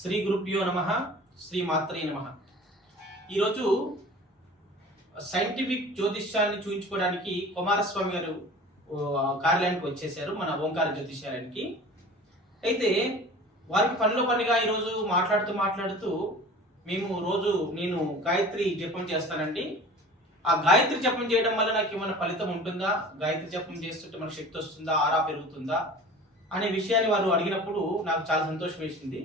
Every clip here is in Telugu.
శ్రీ గురుభ్యో నమః, శ్రీ మాత్రే నమః. ఈరోజు సైంటిఫిక్ జ్యోతిష్యాన్ని చూపించుకోవడానికి కుమారస్వామి గారు కార్యాలయానికి వచ్చేసారు, మన ఓంకార జ్యోతిష్యాలయానికి. అయితే వారికి పనిలో పనిగా ఈరోజు మాట్లాడుతూ నేను గాయత్రి జపం చేస్తానండి. ఆ గాయత్రి జపం చేయడం వల్ల నాకు ఏమైనా ఫలితం ఉంటుందా, గాయత్రి జపం చేస్తుంటే మనకు శక్తి వస్తుందా, ఆరా పెరుగుతుందా అనే విషయాన్ని వారు అడిగినప్పుడు నాకు చాలా సంతోషం వేసింది.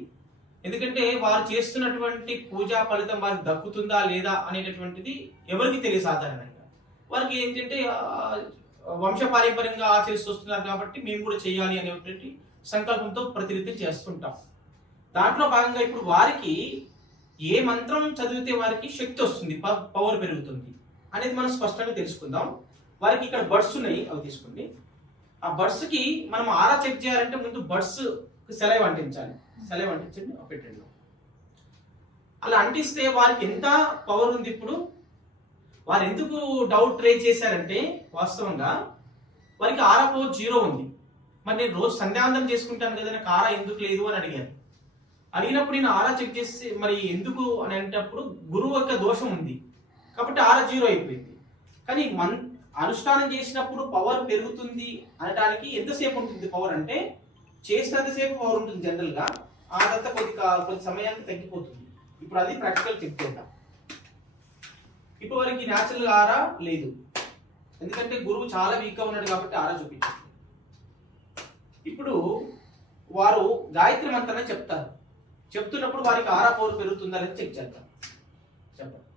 ఎందుకంటే వారు చేస్తున్నటువంటి పూజా ఫలితం వారికి దక్కుతుందా లేదా అనేటటువంటిది ఎవరికి తెలియదు. సాధారణంగా వారికి ఏంటంటే వంశపారంపర్యంగా ఆచరిస్తూ వస్తున్నారు కాబట్టి మేము కూడా చేయాలి అనేటువంటి సంకల్పంతో ప్రతినిత్యం చేస్తుంటాం. దాంట్లో భాగంగా ఇప్పుడు వారికి ఏ మంత్రం చదివితే వారికి శక్తి వస్తుంది, పవర్ పెరుగుతుంది అనేది మనం స్పష్టంగా తెలుసుకుందాం. వారికి ఇక్కడ బడ్స్ ఉన్నాయి, అవి తీసుకోండి. ఆ బడ్స్ కి మనం ఆరా చెక్ చేయాలంటే ముందు బడ్స్ సెలైవ్ అంటించాలి. సెలైవ్ అంటించండి, పెట్టండి. అలా అంటిస్తే వారికి ఎంత పవర్ ఉంది. ఇప్పుడు వారు ఎందుకు డౌట్ రేజ్ చేశారంటే వాస్తవంగా వారికి ఆరా పవర్ 0 ఉంది. మరి నేను రోజు సంధ్యావందనం చేసుకుంటాను కదా, నాకు ఆరా ఎందుకు లేదు అని అడిగాను. అడిగినప్పుడు నేను ఆరా చెక్ చేసి మరి ఎందుకు అని అనేటప్పుడు గురువు యొక్క దోషం ఉంది కాబట్టి ఆరా 0 అయిపోయింది. కానీ అనుష్ఠానం చేసినప్పుడు పవర్ పెరుగుతుంది అనడానికి ఎంతసేపు ఉంటుంది పవర్ అంటే, చేసినంతసేపు పవర్ ఉంటుంది జనరల్గా, ఆ తర్వాత కొద్ది సమయానికి తగ్గిపోతుంది. ఇప్పుడు అది ప్రాక్టికల్ చెక్ చేద్దాం. ఇప్పుడు వారికి న్యాచురల్ ఆరా లేదు, ఎందుకంటే గురువు చాలా వీక్గా ఉన్నాడు కాబట్టి ఆరా చూపించారు. ఇప్పుడు వారు గాయత్రి మంత్రాన్ని చెప్తున్నప్పుడు వారికి ఆరా పవర్ పెరుగుతుందా అనేది చెక్ చేద్దాం. చెప్పండి.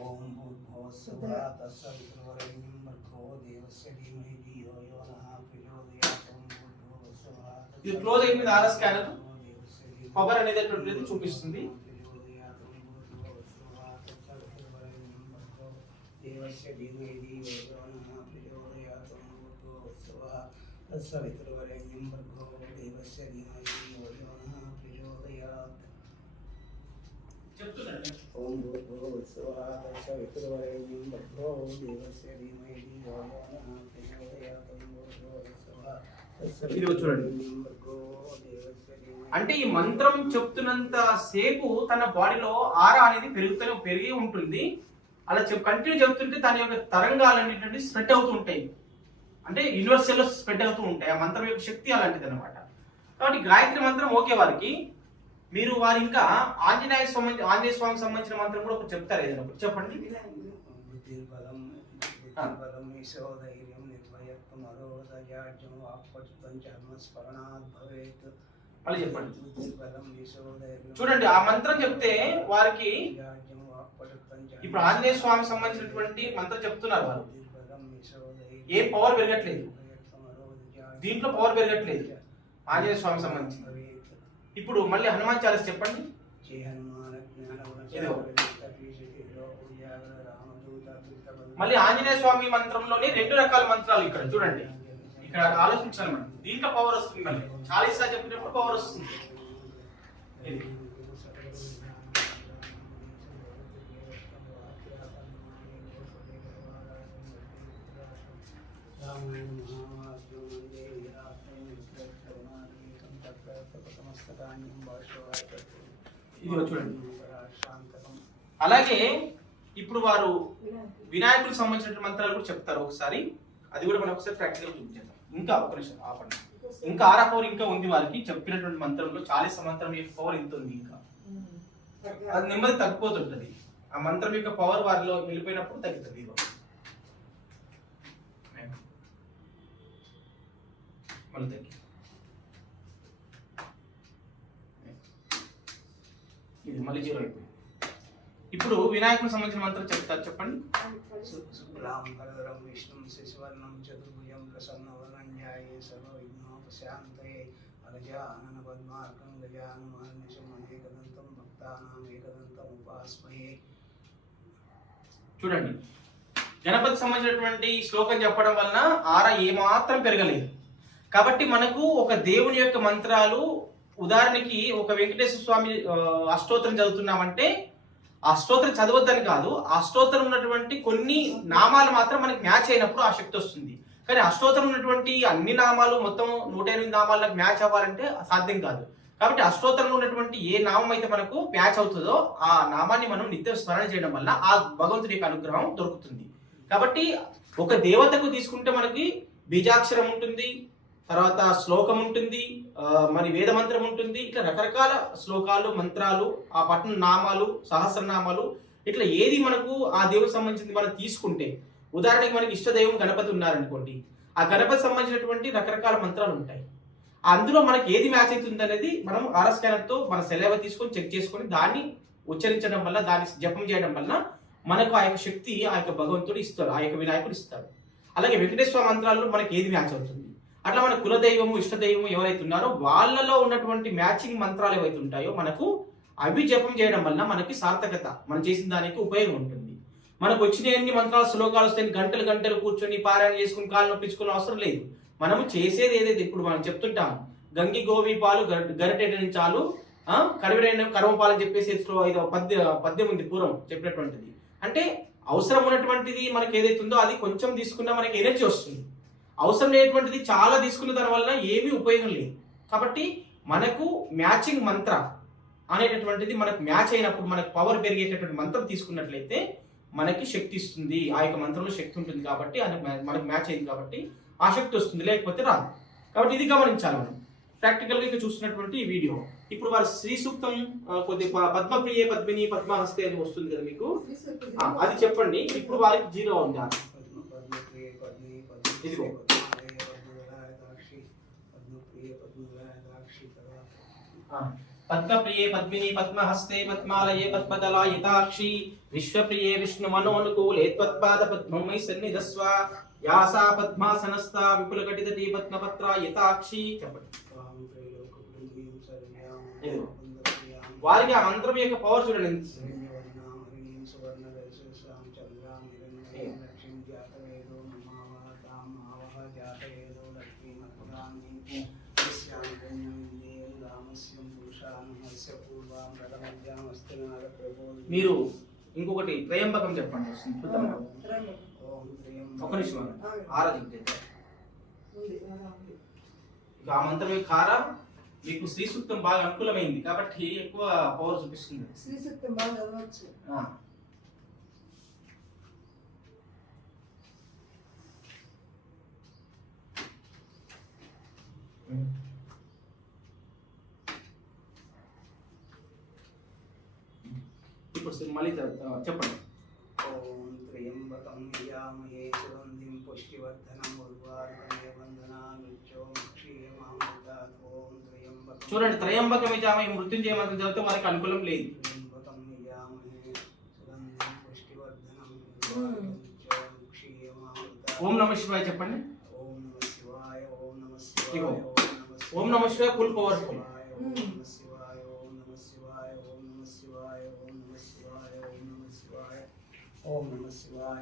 ఓం ఇది క్లోజ్ అయిపోయింది. ఆరా స్కానర్ పవర్ అనేది చూపిస్తుంది. ఓం భూర్భువస్సువః తత్సవితుర్వరేణ్యం భర్గో దేవస్య ధీమహి ధియో యో నః ప్రచోదయాత్. అంటే ఈ మంత్రం చెప్తున్నంత సేపు తన బాడీలో ఆరా అనేది పెరిగి ఉంటుంది. అలా కంటిన్యూ చెప్తుంటే తన యొక్క తరంగాలు అనేటువంటి స్ప్రెడ్ అవుతూ ఉంటాయి, అంటే యూనివర్సల్ లో స్ప్రెడ్ అవుతూ ఉంటాయి. ఆ మంత్రం యొక్క శక్తి అలాంటిది అనమాట. కాబట్టి గాయత్రి మంత్రం ఓకే వారికి. మీరు వారు ఇంకా ఆంజనేయ స్వామికి సంబంధించిన మంత్రం కూడా ఒకటి చెప్తారు, ఏదైనా చెప్పండి. మళ్ళీ చెప్పండి. చూడండి, ఆ మంత్రం చెప్తే వారికి ఇప్పుడు ఆంజనేయ స్వామికి సంబంధించినటువంటి మంత్రం చెప్తున్నారు వారు. ఏ పవర్ పెరగట్లేదు, దీంట్లో పవర్ పెరగట్లేదు ఆంజనేయ స్వామికి సంబంధించి. ఇప్పుడు మళ్ళీ హనుమాన్ చాలీసా చెప్పండి. మళ్ళీ ఆంజనేయ స్వామి మంత్రంలోనే 2 రకాల మంత్రాలు ఇక్కడ చూడండి. ఇక్కడ ఆలోచించాలి మనం. దీంట్లో పవర్ వస్తుంది, మళ్ళీ చాలీసా చెప్పినప్పుడు పవర్ వస్తుంది. చూడండి. అలాగే ఇప్పుడు వారు వినాయకుడికి సంబంధించిన మంత్రాలు కూడా చెప్తారు ఒకసారి. అది కూడా మనం ఒకసారి ప్రాక్టికల్ చూపించేద్దాం. ఇంకా ఒక నిమిషం ఆపండి. ఇంకా ఆరా పవర్ ఇంకా ఉంది వారికి. చెప్పినటువంటి మంత్రంలో 40 మంత్రం యొక్క పవర్ ఎంత ఉంది, ఇంకా అది నెమ్మది తగ్గిపోతుంటది. ఆ మంత్రం యొక్క పవర్ వారిలో వెళ్ళిపోయినప్పుడు తగ్గుతుంది. మళ్ళీ తగ్గి ఇది మళ్ళీ 0 అయిపోయింది. ఇప్పుడు వినాయకుడికి సంబంధించిన మంత్రం చెప్తారు, చెప్పండి. చూడండి, గణపతి సంబంధించినటువంటి శ్లోకం చెప్పడం వలన ఆరా ఏమాత్రం పెరగలేదు. కాబట్టి మనకు ఒక దేవుని యొక్క మంత్రాలు, ఉదాహరణకి ఒక వెంకటేశ్వర స్వామి అష్టోత్తరం చదువుతున్నామంటే ఆ స్తోత్రం చదవద్దని కాదు, ఆ స్తోత్రం ఉన్నటువంటి కొన్ని నామాలు మాత్రం మనకి మ్యాచ్ అయినప్పుడు ఆ శక్తి వస్తుంది. కానీ అష్టోత్తరం ఉన్నటువంటి అన్ని నామాలు మొత్తం 108 నామాలకు మ్యాచ్ అవ్వాలంటే సాధ్యం కాదు. కాబట్టి అష్టోత్తరంలో ఉన్నటువంటి ఏ నామం అయితే మనకు మ్యాచ్ అవుతుందో ఆ నామాన్ని మనం నిత్యం స్మరణ చేయడం వల్ల ఆ భగవంతుడి యొక్క అనుగ్రహం దొరుకుతుంది. కాబట్టి ఒక దేవతకు తీసుకుంటే మనకి బీజాక్షరం ఉంటుంది, తర్వాత శ్లోకం ఉంటుంది, మరి వేద మంత్రం ఉంటుంది, ఇట్లా రకరకాల శ్లోకాలు, మంత్రాలు, ఆ పట్టణ నామాలు, సహస్రనామాలు, ఇట్లా ఏది మనకు ఆ దేవుడికి సంబంధించింది మనం తీసుకుంటే, ఉదాహరణకి మనకి ఇష్టదైవం గణపతి ఉన్నారనుకోండి, ఆ గణపతి సంబంధించినటువంటి రకరకాల మంత్రాలు ఉంటాయి. అందులో మనకి ఏది మ్యాచ్ అవుతుంది అనేది మనం ఆర్ఎస్ స్కానర్తో మన సెలవు తీసుకొని చెక్ చేసుకొని దాన్ని ఉచ్చరించడం వల్ల, దాన్ని జపం చేయడం వల్ల మనకు ఆ యొక్క శక్తి ఆ యొక్క భగవంతుడు ఇస్తాడు, ఆ యొక్క వినాయకుడు ఇస్తాడు. అలాగే వెంకటేశ్వర మంత్రాల్లో మనకి ఏది మ్యాచ్ అవుతుంది, అట్లా మన కులదైవము, ఇష్టదైవము ఎవరైతే ఉన్నారో వాళ్ళలో ఉన్నటువంటి మ్యాచింగ్ మంత్రాలు ఏవైతే ఉంటాయో మనకు అవి జపం చేయడం వల్ల మనకి సార్థకత, మనం చేసిన దానికి ఉపయోగం ఉంటుంది. మనకు వచ్చిన ఎన్ని మంత్రాలు, శ్లోకాలు వస్తాయి, గంటలు గంటలు కూర్చొని పారాయణ చేసుకుని కాళ్ళు నొప్పించుకునే అవసరం లేదు. మనము చేసేది ఏదైతే ఇప్పుడు మనం చెప్తుంటాము, గంగి గోవి పాలు గరిటెడని చాలు, కడివిరైన కర్మ పాలు అని చెప్పేసి పద్యం ఉంది పూర్వం చెప్పినటువంటిది. అంటే అవసరం ఉన్నటువంటిది మనకి ఏదైతే ఉందో అది కొంచెం తీసుకున్నా మనకి ఎనర్జీ వస్తుంది, అవసరం లేనటువంటిది చాలా తీసుకున్న దాని వల్ల ఏమీ ఉపయోగం లేదు. కాబట్టి మనకు మ్యాచింగ్ మంత్ర అనేటటువంటిది మనకు మ్యాచ్ అయినప్పుడు మనకు పవర్ పెరిగేటటువంటి మంత్రం తీసుకున్నట్లయితే మనకి శక్తి ఇస్తుంది, ఆ యొక్క మంత్రంలో శక్తి ఉంటుంది. కాబట్టి అది మనకు మ్యాచ్ అయింది కాబట్టి ఆ శక్తి వస్తుంది, లేకపోతే రాదు. కాబట్టి ఇది గమనించాలి మనం ప్రాక్టికల్గా ఇక్కడ చూస్తున్నటువంటి ఈ వీడియో. ఇప్పుడు వారు శ్రీ సూక్తం కొద్దిగా పద్మప్రియ పద్మిని పద్మహస్తే అని వస్తుంది కదా మీకు, అది చెప్పండి. ఇప్పుడు వారికి 0 ఉంది. ఇదిగో పద్మప్రియే పద్మిని పద్మహస్తే పద్మాలయే పద్మదలాయితాక్షి విశ్వప్రియే విష్ణు మనోనుకూలే త్వత్పాద పద్మమై సన్నిధస్వ యాసా పద్మాసనస్థ విపులకటితటీ పద్మపత్రాయితాక్షి. చెప్పండి. వారికి ఆ మంత్రం యొక్క పవర్ చూడండి. మీరు ఇంకొకటి త్రయంబకం చెప్పండి. ఒక నిమిషం ఆరాధన. ఆ మంత్రం కార మీకు శ్రీ సూక్తం బాగా అనుకూలమైంది కాబట్టి ఎక్కువ పవర్ చూపిస్తుంది. శ్రీ సూక్తం బాగా చదవచ్చు. ఇప్పుడు మళ్ళీ చెప్పండి. ఓం త్రయంబకం యజామహే సుగంధిం పుష్టివర్ధనం ఉర్వారుకమే వందనానుజ్జో ముక్షీయమామృతాత్. ఓం త్రయంబకం. చూడండి, త్రయంబకం యజామహే మృత్యుంజయ మంత్రం చదివితే వారికి అనుకూలం లేదు. త్రయంబకం యజామహే సుగంధిం పుష్టివర్ధనం ఉర్వారుకమే ముక్షీయమామృతాత్. ఓం నమః శివాయ చెప్పండి. ఓం నమః శివాయ. ఓం నమః శివాయ. ఓం నమః శివాయ ఫుల్ పవర్ఫుల్. ఓం నమః శివాయ. ఓం నమః శివాయ. ఓం నమః శివాయ. ఓం నమః శివాయ. ఓం నమః శివాయ.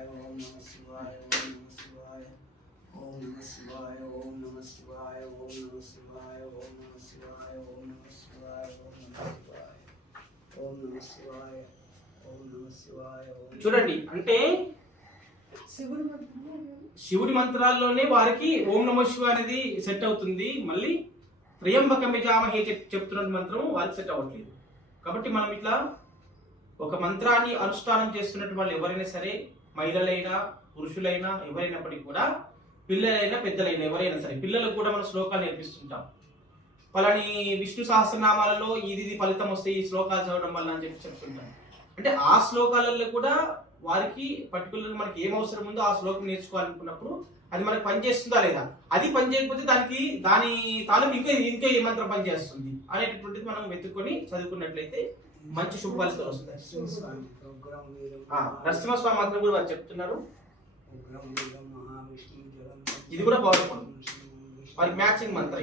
ఓం నమః శివాయ. ఓం నమః శివాయ. ఓం నమః శివాయ. ఓం నమః శివాయ. ఓం నమః శివాయ. ఓం నమః శివాయ. చూడండి, అంటే శివుడి మంత్రాల్లోనే వారికి ఓం నమః శివాయ అనేది సెట్ అవుతుంది. మళ్ళీ త్రయంబకం యజామహే చెప్తున్న మంత్రం వారికి సెట్ అవ్వట్లేదు. కాబట్టి మనం ఇట్లా ఒక మంత్రాన్ని అనుష్ఠానం చేస్తున్నట్టు వాళ్ళు ఎవరైనా సరే, మహిళలైనా పురుషులైనా ఎవరైనప్పటికీ కూడా, పిల్లలైనా పెద్దలైనా ఎవరైనా సరే, పిల్లలకు కూడా మనం శ్లోకాలు నేర్పిస్తుంటాం. పలాని విష్ణు సహస్రనామాలలో ఇది ఫలితం వస్తే ఈ శ్లోకాలు చదవడం వల్ల అని చెప్పి చెప్తుంటాం. అంటే ఆ శ్లోకాలలో కూడా వారికి పర్టికులర్గా మనకి ఏం అవసరం ఉందో ఆ శ్లోకం నేర్చుకోవాలనుకున్నప్పుడు అది మనకు పనిచేస్తుందా లేదా, అది పని చేయకపోతే దాని తాలూకు ఇంకా ఏ మంత్రం పనిచేస్తుంది అనేటటువంటిది మనం వెతుక్కొని చదువుకున్నట్లయితే మంచి శుభ ఫలితాలు వస్తాయి. నరసింహస్వామి మంత్రం కూడా వారు చెప్తున్నారు. ఇది కూడా పవర్ఫుల్, వారి మ్యాచింగ్ మంత్రం.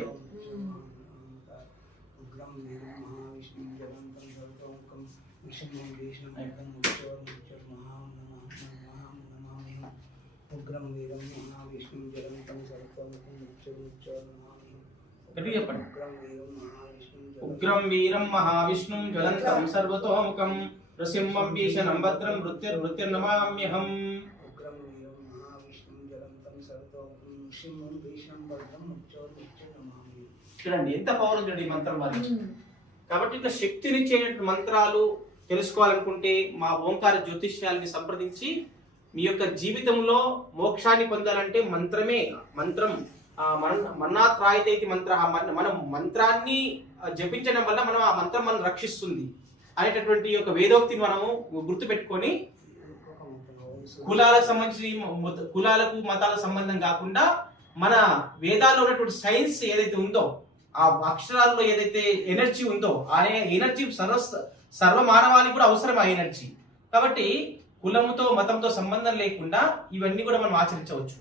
చెప్పండి. ఉగ్రం వీరం మహావిష్ణుం జ్వలంతం సర్వతోముఖం నృసింహం భీషణం భద్రం నృత్యర్నమామ్యహం. ఉగ్రం వీరం మహావిష్ణుం జ్వలంతం సర్వతోముఖం నృసింహం భీషణం భద్రం నృత్యర్నమామ్యహం. చూడండి ఎంత పవర్ ఉంది ఈ మంత్రం వారికి. కాబట్టి ఇట్లా శక్తినిచ్చే మంత్రాలు తెలుసుకోవాలనుకుంటే మా ఓంకార జ్యోతిష్యాలని సంప్రదించి మీ యొక్క జీవితంలో మోక్షాన్ని పొందాలంటే మంత్రం మన్నాత్రాయితైతి మంత్ర, మనం మంత్రాన్ని జపించడం వల్ల మనం ఆ మంత్రం మనం రక్షిస్తుంది అనేటటువంటి యొక్క వేదోక్తిని మనము గుర్తుపెట్టుకొని కులాలకు సంబంధించి కులాలకు మతాలకు సంబంధం కాకుండా మన వేదాల్లో ఉన్నటువంటి సైన్స్ ఏదైతే ఉందో, ఆ అక్షరాల్లో ఏదైతే ఎనర్జీ ఉందో ఆ ఎనర్జీ సర్వ మానవాళికి కూడా అవసరం ఆ ఎనర్జీ. కాబట్టి కులముతో మతంతో సంబంధం లేకుండా ఇవన్నీ కూడా మనం ఆచరించవచ్చు.